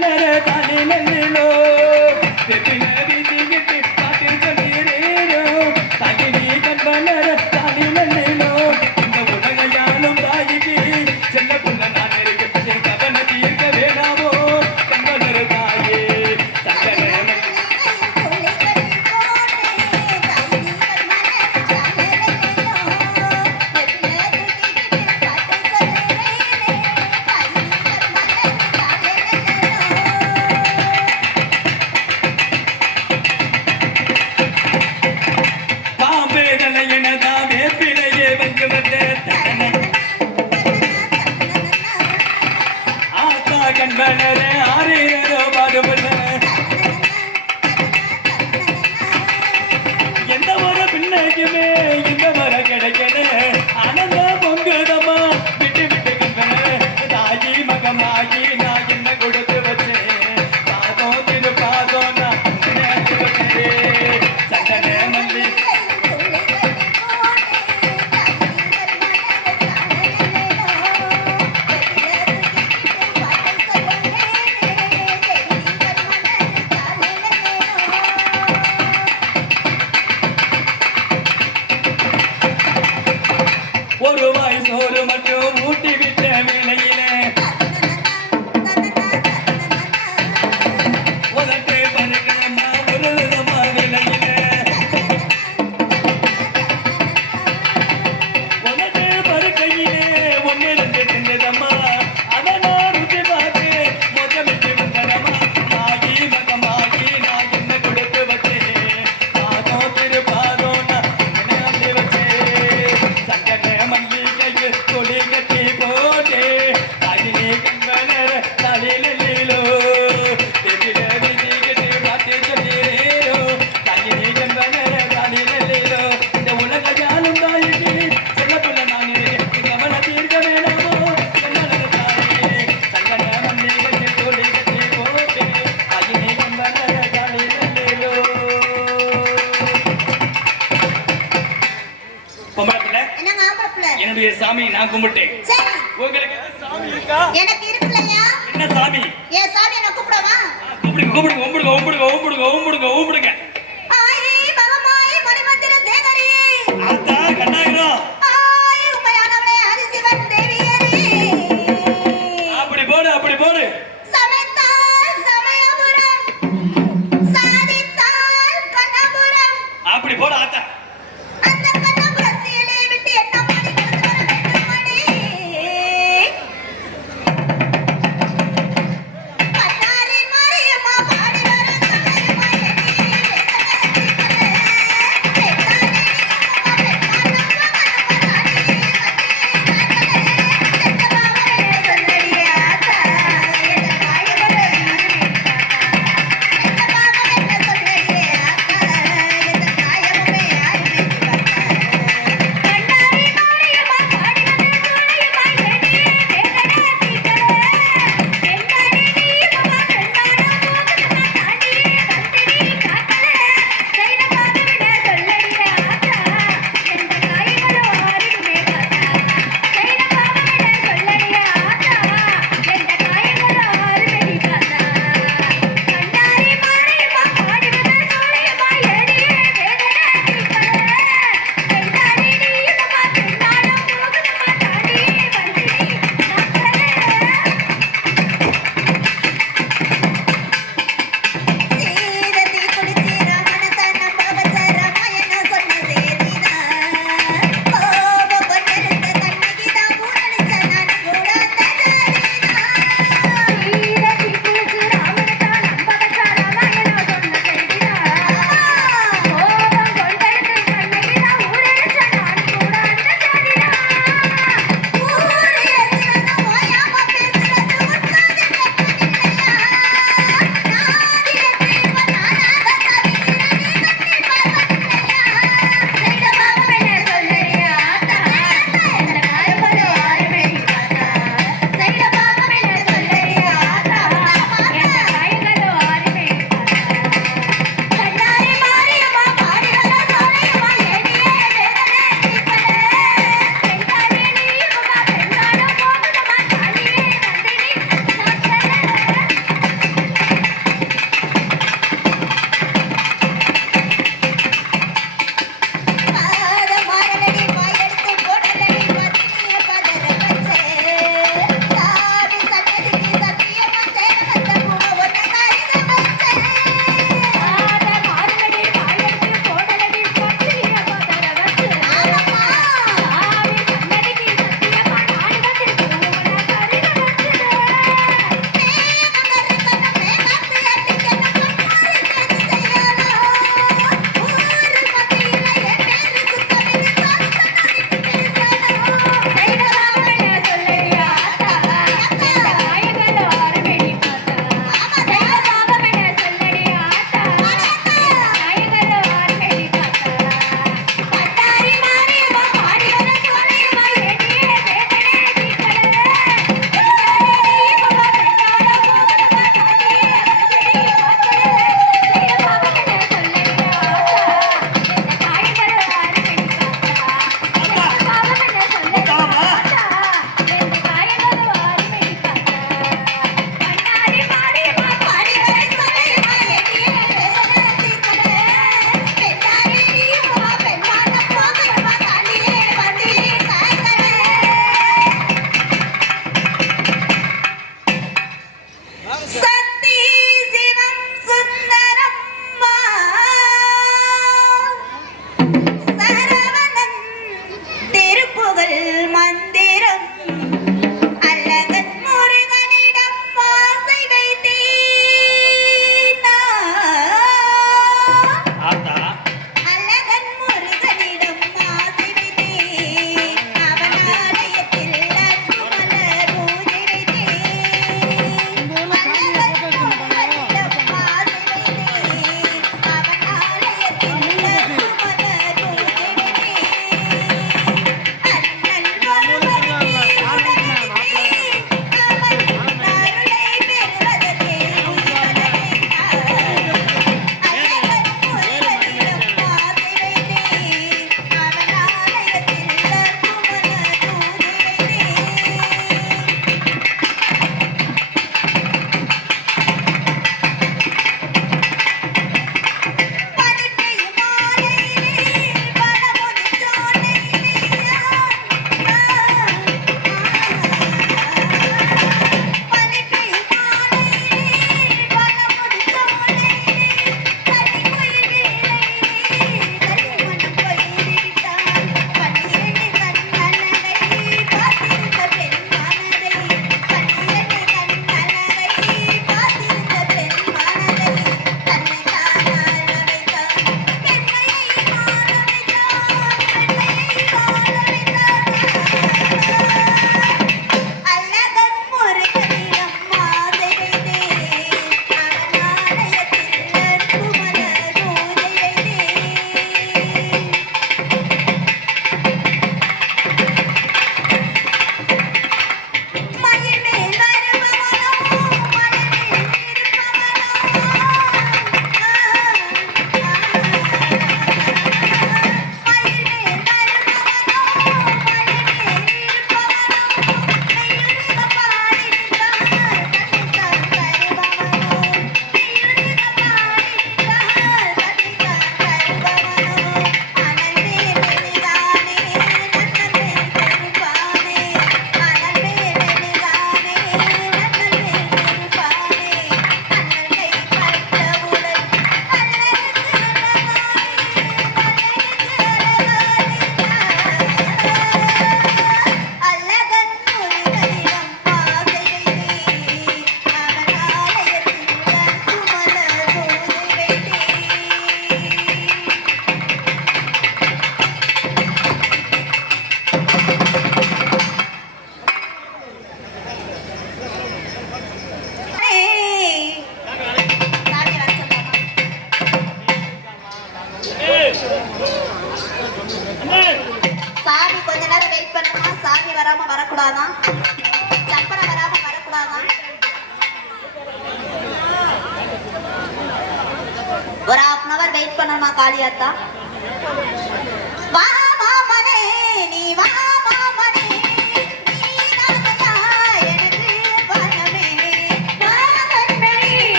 கண்பனர தானே நல்லோ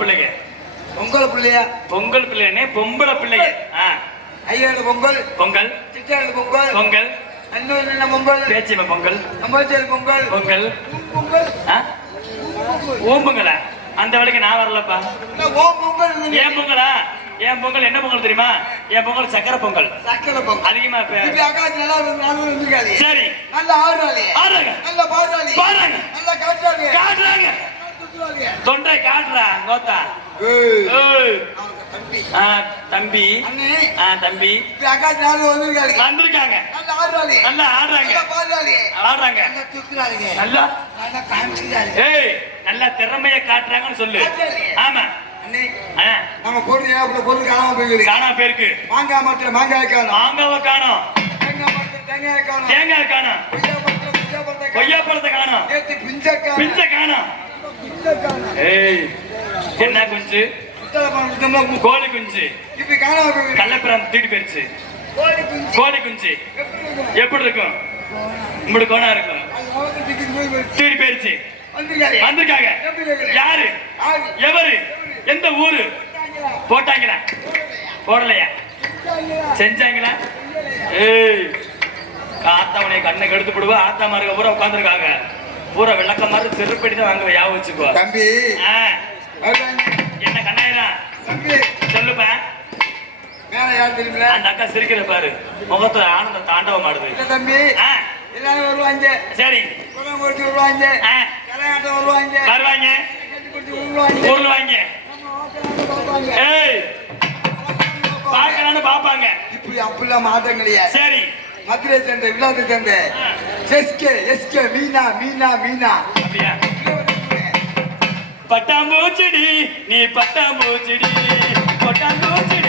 பிள்ளைங்க. பொங்கல் பிள்ளையா? பொங்கல் பிள்ளைனே பொம்பளை பிள்ளைங்க. ஐயாடு பொங்கல். பொங்கல். சிட்டாடு பொங்கல். பொங்கல். அண்ணன் பொங்கல். பேச்சிம பொங்கல். அம்பாச்சேரி பொங்கல். பொங்கல். பொங்கல் ஓம்புங்களா அந்த வேலைக்கு நான் வரலப்பா. ஏன் பொங்கலா? என் பொங்கல்? என்ன பொங்கல் தெரியுமா? என் பொங்கல்? சக்கரை பொங்கல். சக்கரை பொங்கல். அதிகமா சரி. நல்ல ஆடுறாங்க நல்ல பாடுறாளே பாடுறாங்க. நல்ல காட்டுறாங்க சுத்துறாளே. தொண்டை காட்டுறா கோத்தா. தம்பி. தம்பி. வந்திருக்காங்க. நல்ல ஆடுறாங்க. ஆடுறாங்க. நல்ல ஏய் நல்லா திறமைய காட்டுறாங்கன்னு சொல்லு. ஆமா. நம்ம பொருள் ஏகப்பட்ட பொருள் காணாம போயிருக்கு காணா பேருக்கு மாங்காய் மரத்துல மாங்காய் காணும் மாங்காவை காணோம். தேங்காய் மரத்துல தேங்காய் காணும் தேங்காய் காணோம். கொய்யா பழத்தை காணும். காணோம். பிஞ்ச காணும் பிஞ்ச காணோம் பிஞ்ச காணும் ஏய் என்ன குஞ்சு? கோழி குஞ்சு. கள்ளப்பிரம் தூக்கிட்டு போயிருச்சு. கோழி குஞ்சு. எப்படி இருக்கும்? இப்படி கோணா இருக்கும். தூக்கிட்டு போயிருச்சு. வந்திருக்காங்க? யாரு. எவரு? எந்த ஊரு? போட்டாங்களா? போடலையா? செஞ்சாங்களா? ஏய் ஆத்தாவனை கண்ணை கெடுத்து போடுவா. ஆத்தா மார்க்க பூரா உட்காந்துருக்காங்க பூரா விளக்க மாதிரி செருப்படி தான் வாங்குவ யா வச்சுக்கோ. தம்பி. என்ன கண்ணாயிரா? தம்பி. சொல்லுப்பா. மேல யார் தெரியுமில அந்த அக்கா சிரிக்கிற பாரு. முகத்துல ஆனந்தம் தாண்டவம் ஆடுது. இல்ல தம்பி. எல்லாரும் வருவாங்க. சரி. வருவாங்க கலையாட்டம் வருவாங்க. வருவாங்க. வாங்க. ஏய். பாக்கலான்னு பாப்பாங்க இப்படி அப்படிலாம் கிடையாது. சரி. மதுரை சேர்ந்த விழாத்தை சேர்ந்த எஸ்கே எஸ்கே மீனா மீனா மீனா. அப்படியா? பட்டாம்பூச்சிடி நீ பட்டாம்பூச்சிடி கொட்டாம்பூச்சிடி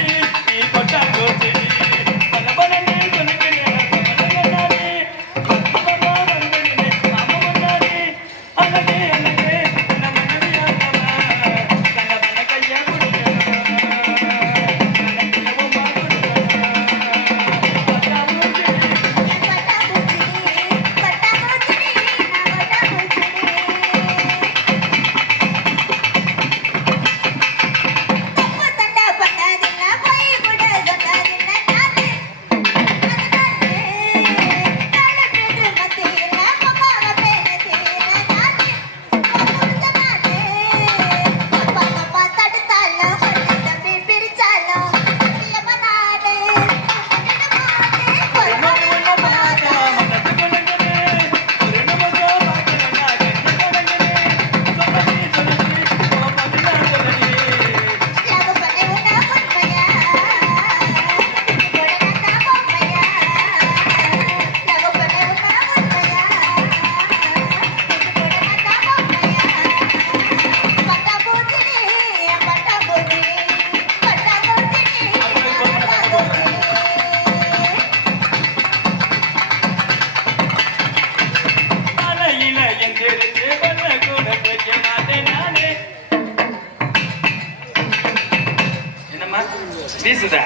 வீசுதா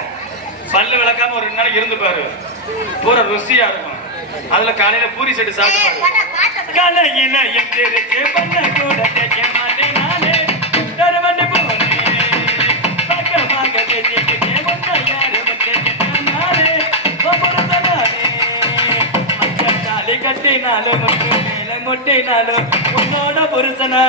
பல்லு விளக்காம ஒரு ரெண்டு நாளைக்கு இருந்து பாரு. பூரா ருசியா இருக்கும். அதுல காலையில பூரி செட்டு சாப்பிட்டு கலையில எந்திரிச்சு பண்ண கூட வைக்க மாட்டேன் நானே. தருவண்டு போனே பக்க பக்க தேய்ச்சிக்கிட்டே வந்தா யாரு? நானே. மச்சாலி கட்டினாலும் முட்டு மேல முட்டினாலும் உன்னோட புருஷனா.